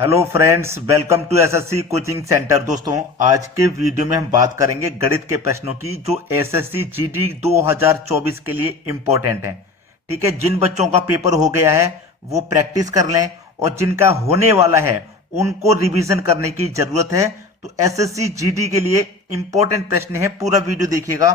Hello friends, welcome to SSC coaching centre. दोस्तों, आज के वीडियो में हम बात करेंगे गणित के प्रश्नों की जो एसएससी जीडी 2024 के लिए इंपॉर्टेंट हैं। ठीक है, जिन बच्चों का पेपर हो गया है वो प्रैक्टिस कर लें और जिनका होने वाला है उनको रिवीजन करने की जरूरत है। तो एसएससी जीडी के लिए इंपॉर्टेंट प्रश्न है, पूरा वीडियो देखिएगा।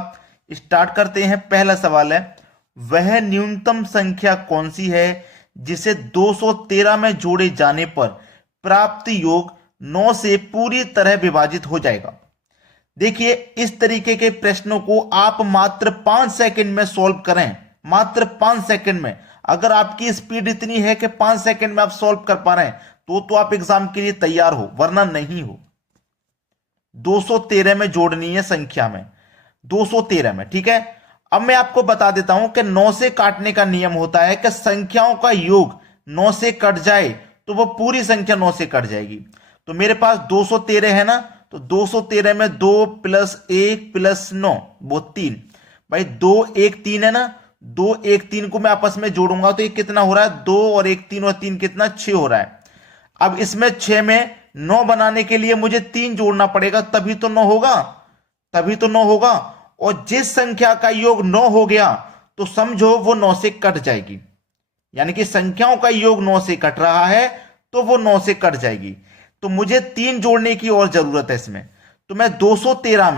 स्टार्ट करते हैं। पहला सवाल है, वह न्यूनतम संख्या कौन सी है जिसे 213 में जोड़े जाने पर प्राप्त योग 9 से पूरी तरह विभाजित हो जाएगा। देखिए, इस तरीके के प्रश्नों को आप मात्र 5 सेकंड में सॉल्व करें, मात्र 5 सेकंड में। अगर आपकी स्पीड इतनी है कि 5 सेकंड में आप सॉल्व कर पा रहे हैं तो आप एग्जाम के लिए तैयार हो, वरना नहीं हो। 213 में जोड़नी है संख्या में, 213 में। ठीक है, अब मैं आपको बता देता हूं कि 9 से काटने का नियम होता है कि संख्याओं का योग 9 से कट जाए तो वो पूरी संख्या 9 से कट जाएगी। तो मेरे पास 213 है ना, तो 213 में 2 + 1 + 9 वो 3। भाई 2 1 3 है ना, 2 1 3 को मैं आपस में जोड़ूंगा तो ये कितना हो रहा है, 2 और 1 3 और 3 कितना, 6 हो रहा है। अब इसमें 6 में 9 बनाने के लिए मुझे 3 जोड़ना पड़ेगा, तभी तो 9 होगा, तभी तो 9 होगा। और जिस संख्या का योग 9 हो गया तो समझो वो 9 से कट जाएगी, यानी कि संख्याओं का योग 9 से कट रहा है तो वो 9 से कट जाएगी। तो मुझे 3 जोड़ने की और जरूरत है इसमें। तो मैं 213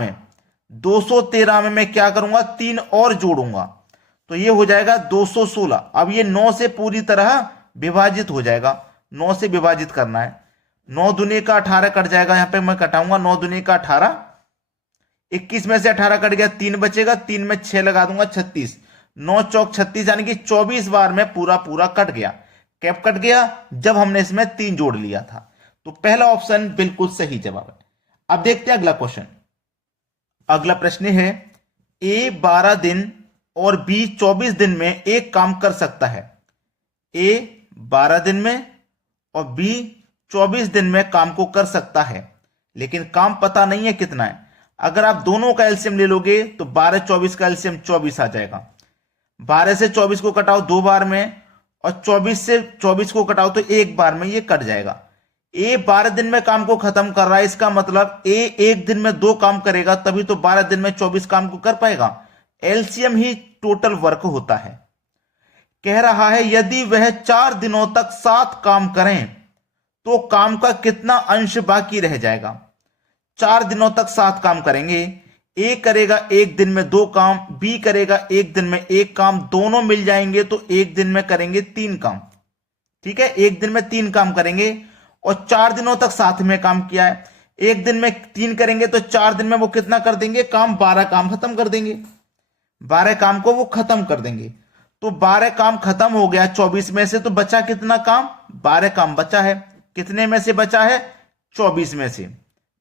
में मैं क्या करूंगा, 3 और जोड़ूंगा तो ये हो जाएगा 216। अब ये 9 से पूरी तरह विभाजित हो जाएगा, 9 से विभाजित करना है। 9 दूनी का 18 कट जाएगा, यहां पे मैं कटाऊंगा 9 दूनी का 18, 21 में से 18 कट गया, 3 बचेगा, 3 में 6 लगा दूंगा, 36। 9 चौक 36, यानी कि 24 बार में पूरा पूरा कट गया। कैप कट गया जब हमने इसमें 3 जोड़ लिया था। तो पहला ऑप्शन बिल्कुल सही जवाब है। अब देखते हैं अगला क्वेश्चन। अगला प्रश्न है, ए 12 दिन और बी 24 दिन में एक काम कर सकता है। ए 12 दिन में और बी 24 दिन में काम को कर सकता है, लेकिन काम पता नहीं है कितना है। अगर आप दोनों का एलसीएम ले लोगे तो 12 24 का एलसीएम 24 आ जाएगा। 12 से 24 को कटाओ 2 बार में और 24 से 24 को कटाओ तो 1 बार में, ये कट जाएगा। ए 12 दिन में काम को खत्म कर रहा है, इसका मतलब ए 1 दिन में 2 काम करेगा, तभी तो 12 दिन में 24 काम को कर पाएगा। एलसीएम ही टोटल वर्क होता है। कह रहा है यदि वह 4 दिनों तक 7 काम करें तो काम का कितना अंश बाकी रह जाएगा। 4 दिनों तक 7 काम करेंगे, ए करेगा 1 दिन में 2 काम, बी करेगा 1 दिन में 1 काम, दोनों मिल जाएंगे तो 1 दिन में करेंगे 3 काम। ठीक है, 1 दिन में 3 काम करेंगे और 4 दिनों तक साथ में काम किया है। 1 दिन में 3 करेंगे तो 4 दिन में वो कितना कर देंगे काम, 12 काम खत्म कर देंगे, 12 काम को वो खत्म कर देंगे। तो 12 काम खत्म हो गया 24 में से, तो बचा कितना काम, 12 काम बचा है। कितने में से बचा है, 24 में से।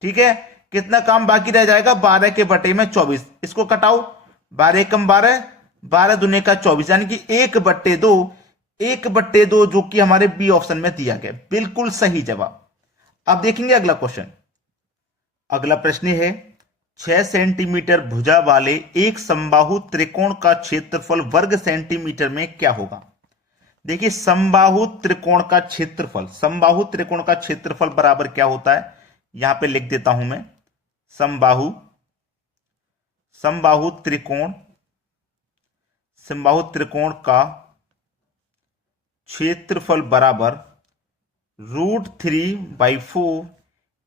ठीक है, कितना काम बाकी रह जाएगा, 12 के बटे में 24। इसको कटाओ, 12 कम 12, 12 दूने का 24, यानी कि 1/2, 1/2 जो कि हमारे बी ऑप्शन में दिया गया, बिल्कुल सही जवाब। अब देखेंगे अगला क्वेश्चन। अगला प्रश्न है, 6 सेंटीमीटर भुजा वाले एक समबाहु त्रिकोण का क्षेत्रफल वर्ग सेंटीमीटर में क्या होगा। देखिए, समबाहु त्रिकोण का क्षेत्रफल, समबाहु त्रिकोण का क्षेत्रफल बराबर क्या होता है, यहां पे लिख देता हूं मैं। समबाहु त्रिकोण, समबाहु त्रिकोण का क्षेत्रफल बराबर √3/4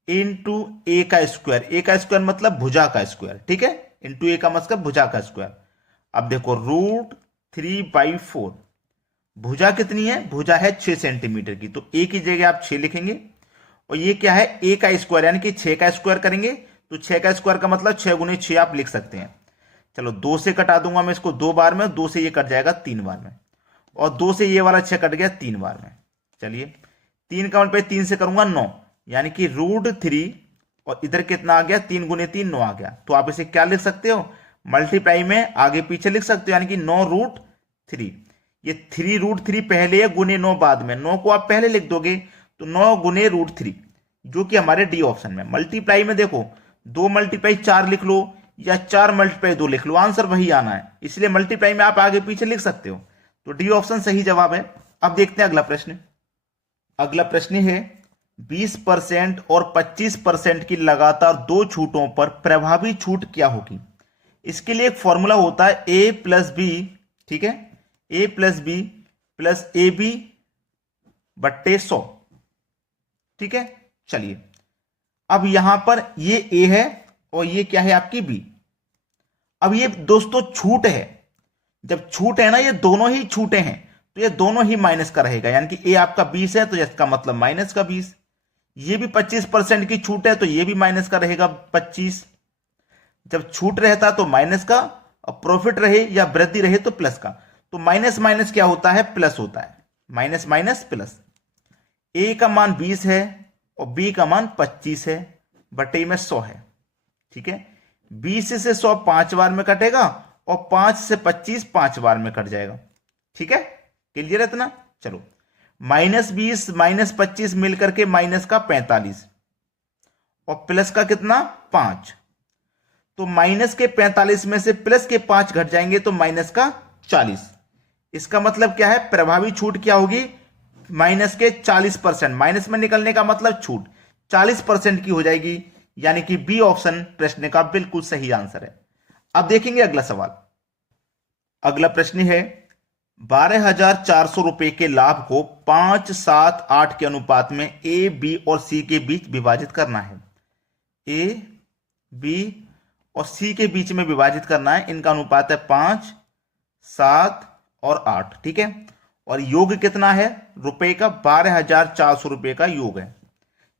इंटू ए का स्क्वायर। ए का स्क्वायर मतलब भुजा का स्क्वायर, ठीक है, इंटू ए का मतलब भुजा का स्क्वायर। अब देखो √3/4, भुजा कितनी है, भुजा है 6 सेंटीमीटर की, तो ए की जगह आप 6 लिखेंगे। और ये क्या है, ए का स्क्वायर, यानी कि 6 का स्क्वायर करेंगे तो 6 का स्क्वायर का मतलब 6 × 6 आप लिख सकते हैं। चलो 2 से कटा दूंगा मैं इसको 2 बार में, 2 से ये कट जाएगा 3 बार में, और 2 से ये वाला 6 कट गया 3 बार में। चलिए 3 का मतलब 3 से करूंगा 9, यानी कि √3, और इधर कितना आ गया, 3 × 3 9 आ गया। तो आप इसे क्या लिख सकते हो, मल्टीप्लाई में आगे पीछे लिख सकते हो, यानी कि 9√3। ये 3√3 पहले है, गुने 9 बाद में, 9 को आप पहले लिख दोगे तो 9 × √3, जो कि हमारे डी ऑप्शन में। मल्टीप्लाई में देखो 2 × 4 लिख लो या 4 × 2 लिख लो, आंसर वही आना है, इसलिए मल्टीप्लाई में आप आगे पीछे लिख सकते हो। तो डी ऑप्शन सही जवाब है। अब देखते हैं अगला प्रश्न। अगला प्रश्न है, 20% और 25% की लगातार दो छूटों पर प्रभावी छूट क्या होगी? इसके लिए एक फॉर्मूला होता है ए प्लस बी, ठीक है, A plus B plus A B बट्टे 100, ठीक है। चलिए, अब यहां पर ये ए है और ये क्या है आपकी बी। अब ये दोस्तों छूट है, जब छूट है ना, ये दोनों ही छूटे हैं तो ये दोनों ही माइनस का रहेगा, यानी कि ए आपका 20 है तो इसका मतलब माइनस का 20। ये भी 25% की छूट है तो ये भी माइनस का रहेगा 25। जब छूट रहता तो माइनस का, और प्रॉफिट रहे या वृद्धि रहे तो प्लस का। तो माइनस माइनस क्या होता है? प्लस होता है। Minus minus plus. ए का मान 20 है और बी का मान 25 है, बटे में 100 है, ठीक है। 20 से 100 5 बार में कटेगा और 5 से 25 5 बार में कट जाएगा, ठीक है। क्लियर है इतना? चलो, -20 -25 मिलकर के माइनस का 45 और प्लस का कितना 5। तो माइनस के 45 में से प्लस के 5 घट जाएंगे तो माइनस का 40। इसका मतलब क्या है? प्रभावी छूट क्या होगी? माइनस के 40%। माइनस में निकलने का मतलब छूट 40% की हो जाएगी, यानी कि बी ऑप्शन प्रश्न का बिल्कुल सही आंसर है। अब देखेंगे अगला सवाल। अगला प्रश्न है 12,400 रुपए के लाभ को 5, 7, 8 के अनुपात में ए, बी और सी के बीच विभाजित करना है। ए, बी और सी के बीच में विभाजित करना है। इनका अनुपात है 5, 7 और 8, ठीक है। और योग कितना है? रुपए का 12,400 रुपए का योग है,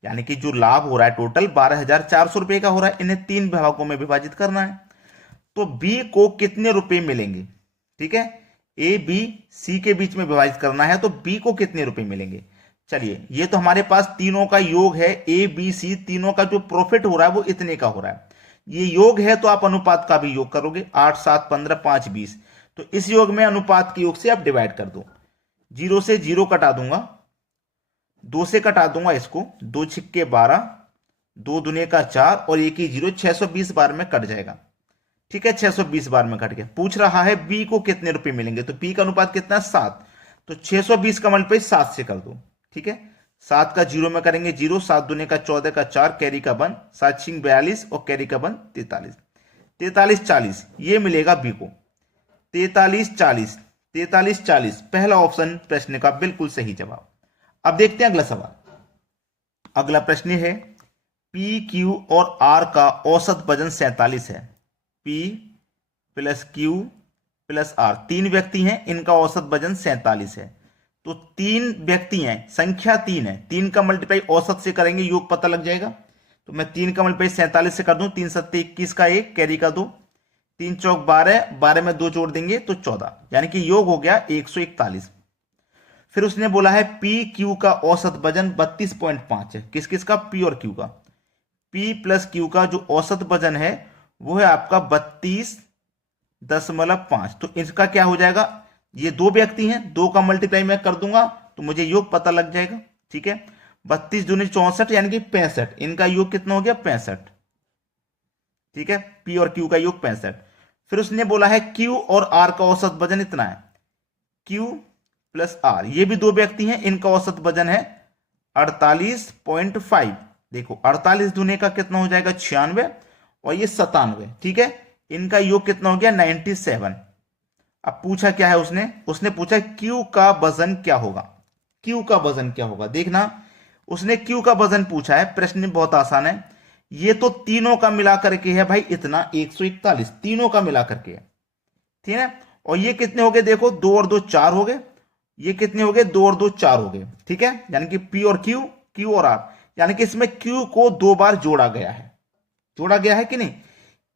यानी कि जो लाभ हो रहा है टोटल 12,400 रुपए का हो रहा है। इन्हें 3 भागों में विभाजित करना है। तो बी को कितने रुपए मिलेंगे? ठीक है, ए, बी, सी के बीच में विभाजित करना है तो बी को कितने रुपए मिलेंगे? चलिए, ये तो हमारे पास तीनों का योग है, ए, बी, सी, तीनों का जो प्रॉफिट हो रहा है वो इतने का हो रहा है। ये योग है तो आप अनुपात का भी योग करोगे। 8, 7, 15, 5, 20। तो इस योग में अनुपात के योग से आप डिवाइड कर दो। 0 से 0 कटा दूंगा, 2 से कटा दूंगा इसको, 2 छिक्के 12, 2 दुने का 4 और 1 ही 0, 620 बार में कट जाएगा, ठीक है। 620 बार में कट गया। पूछ रहा है बी को कितने रुपए मिलेंगे, तो बी का अनुपात कितना है? 7। तो 620 का मल्टीप्लाई 7 से कर दो, ठीक है। 7 का 0 में करेंगे 0, 7 दुने का 14 का 4, कैरी का 1, 7 छिंग 42 और कैरी का 1 43, 43 40 ये मिलेगा बी को। 43 40, 43 40 पहला ऑप्शन प्रश्न का बिल्कुल सही जवाब। अब देखते हैं अगला सवाल। अगला प्रश्न है पी, क्यू और आर का औसत वजन 47 है। P plus Q plus R, 3 व्यक्ति हैं, इनका औसत वजन 47 है। तो 3 व्यक्ति हैं, संख्या 3 है, 3 का मल्टीप्लाई औसत से करेंगे, योग पता लग जाएगा। तो मैं 3 का मल्टीप्लाई 47 से कर दूं, 3 सत्ते 21 का 1, कैरी का 2, 3 चौक 12, 12 में 2 जोड़ देंगे तो 14, यानी कि योग हो गया 141। फिर उसने बोला है पी, क्यू का औसत वजन 32.5 है। किस किस का? पी और क्यू का। पी प्लस क्यू का जो औसत वजन है वो है आपका 32.5। तो इसका क्या हो जाएगा? ये 2 व्यक्ति हैं, 2 का मल्टीप्लाई मैं कर दूंगा तो मुझे योग पता लग जाएगा, ठीक है। 32 दूनी 64 यानी कि 65। इनका योग कितना हो गया? 65, ठीक है। पी और क्यू का योग 65। फिर उसने बोला है क्यू और आर का औसत वजन इतना है। क्यू प्लस आर, ये भी 2 व्यक्ति हैं, इनका औसत वजन है 48.5। देखो 48 दूने का कितना हो जाएगा? 96 और ये 97, ठीक है। इनका योग कितना हो गया? 97। अब पूछा क्या है उसने पूछा क्यू का वजन क्या होगा। क्यू का वजन क्या होगा? देखना, उसने क्यू का वजन पूछा है। प्रश्न बहुत आसान है, ये तो तीनों का मिलाकर के है भाई, इतना 141 तीनों का मिलाकर के है, ठीक है। और ये कितने हो गए? देखो 2 और 2 4 हो गए। ये कितने हो गए? 2 और 2 4 हो गए, ठीक है। यानी कि पी और क्यू, क्यू और आर, यानी कि इसमें क्यू को 2 बार जोड़ा गया है। जोड़ा गया है कि नहीं?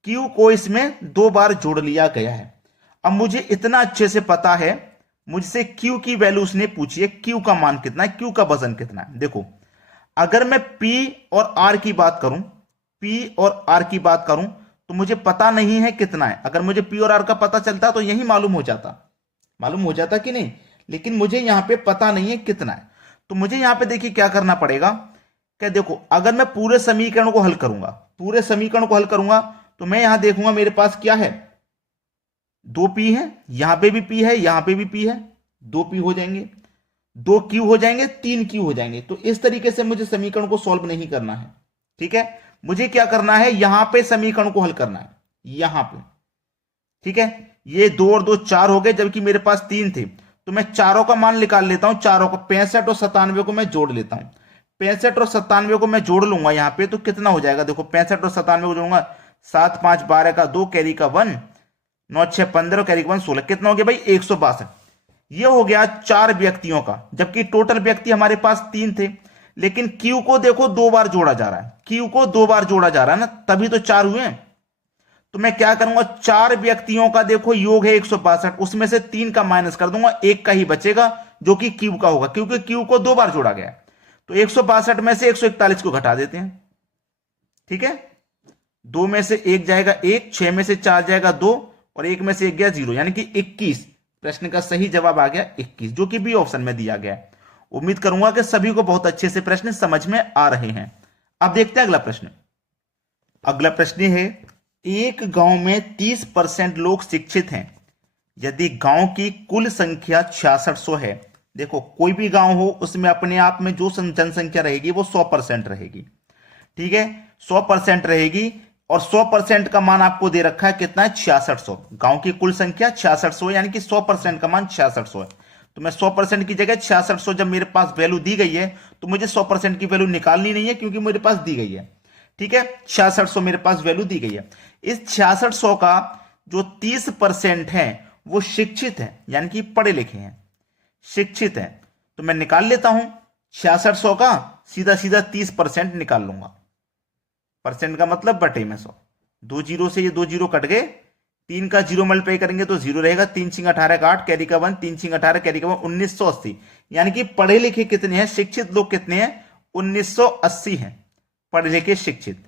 क्यू को इसमें 2 बार जोड़ लिया गया है। अब मुझे इतना अच्छे से पता है, मुझसे क्यू की वैल्यू उसने पूछी है, क्यू का मान कितना है, क्यू का वजन कितना है। देखो, अगर मैं पी और आर की बात करूं, पी और आर की बात करूं तो मुझे पता नहीं है कितना है। अगर मुझे पी और आर का पता चलता तो यही मालूम हो जाता कि नहीं, लेकिन मुझे यहां पे पता नहीं है कितना है। तो मुझे यहां पे देखिए क्या करना पड़ेगा। क्या देखो, अगर मैं पूरे समीकरण को हल करूंगा तो मैं यहां देखूंगा मेरे पास क्या है, 2 पी है, यहां पे भी पी है, यहां पे भी पी है, 2 पी हो जाएंगे। 2 क्यू हो जाएंगे, 3 क्यू हो जाएंगे। तो इस तरीके से मुझे समीकरण को सॉल्व नहीं करना है, ठीक है। मुझे क्या करना है, यहां पे समीकरण को हल करना है, यहां पे, ठीक है। ये 2 और 2 4 हो गए, जबकि मेरे पास 3 थे, तो मैं चारों का मान निकाल लेता हूं। चारों को 65 और 97 को मैं जोड़ लेता हूं। 65 और 97 को मैं जोड़ लूंगा यहां पे, तो कितना हो जाएगा, देखो 65 और 97 को जोड़ूंगा, 7 5 12 का 2, कैरी का 1, 9 6 15, कैरी का 1 16, कितना हो गया भाई 162। ये हो गया 4 व्यक्तियों का, जबकि टोटल व्यक्ति हमारे पास 3 थे। लेकिन क्यू को देखो 2 बार जोड़ा जा रहा है, क्यू को 2 बार जोड़ा जा रहा है ना, तभी तो 4 हुए हैं। तो मैं क्या करूंगा, 4 व्यक्तियों का देखो योग है 162, उसमें से 3 का माइनस कर दूंगा, 1 का ही बचेगा जो कि क्यू का होगा, क्योंकि क्यू को 2 बार जोड़ा गया है। तो 162 में से 141 को घटा देते हैं, ठीक है। 2 में से 1 जाएगा 1, 6 में से 4 जाएगा 2, और 1 में से 1 गया 0, यानी कि 21। प्रश्न का सही जवाब आ गया 21, जो कि बी ऑप्शन में दिया गया है। उम्मीद करूंगा कि सभी को बहुत अच्छे से प्रश्न समझ में आ रहे हैं। अब देखते हैं अगला प्रश्न। अगला प्रश्न है, एक गांव में 30% लोग शिक्षित हैं, यदि गांव की कुल संख्या 6600 है। देखो कोई भी गांव हो, उसमें अपने आप में जो जनसंख्या रहेगी वो 100% रहेगी, ठीक है, 100% रहेगी। और 100% का मान आपको दे रखा है कितना है, 6600। गांव की कुल संख्या 6600 यानी कि 100% का मान 6600 है। तो मैं 100% की जगह 6600, जब मेरे पास वैल्यू दी गई है तो मुझे 100% की वैल्यू निकालनी नहीं है, क्योंकि मेरे पास दी गई है, ठीक है। 6600 मेरे पास वैल्यू दी गई है। इस 6600 का जो 30% है वो शिक्षित है, यानी कि पढ़े लिखे हैं, शिक्षित है। तो मैं निकाल लेता हूं 6600 का, सीधा सीधा 30% निकाल लूंगा। परसेंट का मतलब बटे में 100, 2 जीरो से ये 2 जीरो कट गए, 3 का 0 मल्टीप्लाई करेंगे तो 0 रहेगा, 3 छिंग 18 का 8, कैरी का 1, 3 छिंग 18, कैरी का 1, 1980। यानी कि पढ़े लिखे कितने हैं, शिक्षित लोग कितने हैं, 1980 हैं पढ़े लिखे शिक्षित।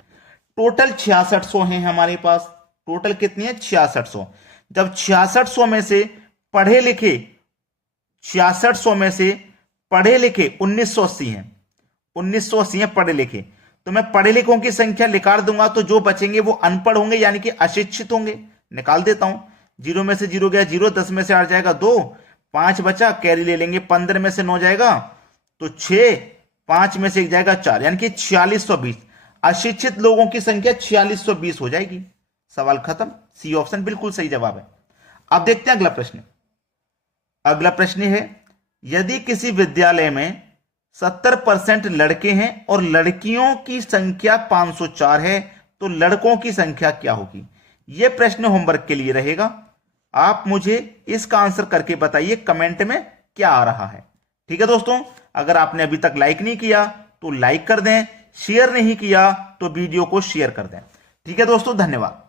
टोटल 6600 हैं हमारे पास, टोटल कितनी है 6600। जब 6600 में से पढ़े लिखे 6600 में से पढ़े लिखे 1980 हैं, 1980 हैं पढ़े लिखे, तो मैं पढ़े लिखों की संख्या निकाल दूंगा, तो जो बचेंगे वो अनपढ़ होंगे, यानी कि अशिक्षित होंगे। निकाल देता हूं, 0 में से 0 गया 0, 10 में से 8 जाएगा 2, 5 बचा, कैरी ले लेंगे, 15 में से 9 जाएगा तो 6, 5 में से 1 जाएगा 4, यानी कि 4620। अशिक्षित लोगों की संख्या 4620 हो जाएगी। सवाल खत्म, सी ऑप्शन बिल्कुल सही जवाब है। अब देखते हैं अगला प्रश्न। अगला प्रश्न है, यदि किसी विद्यालय में 70% लड़के हैं और लड़कियों की संख्या 504 है, तो लड़कों की संख्या क्या होगी। यह प्रश्न होमवर्क के लिए रहेगा। आप मुझे इसका आंसर करके बताइए कमेंट में क्या आ रहा है, ठीक है दोस्तों। अगर आपने अभी तक लाइक नहीं किया तो लाइक कर दें, शेयर नहीं किया तो वीडियो को शेयर कर दें, ठीक है दोस्तों। धन्यवाद।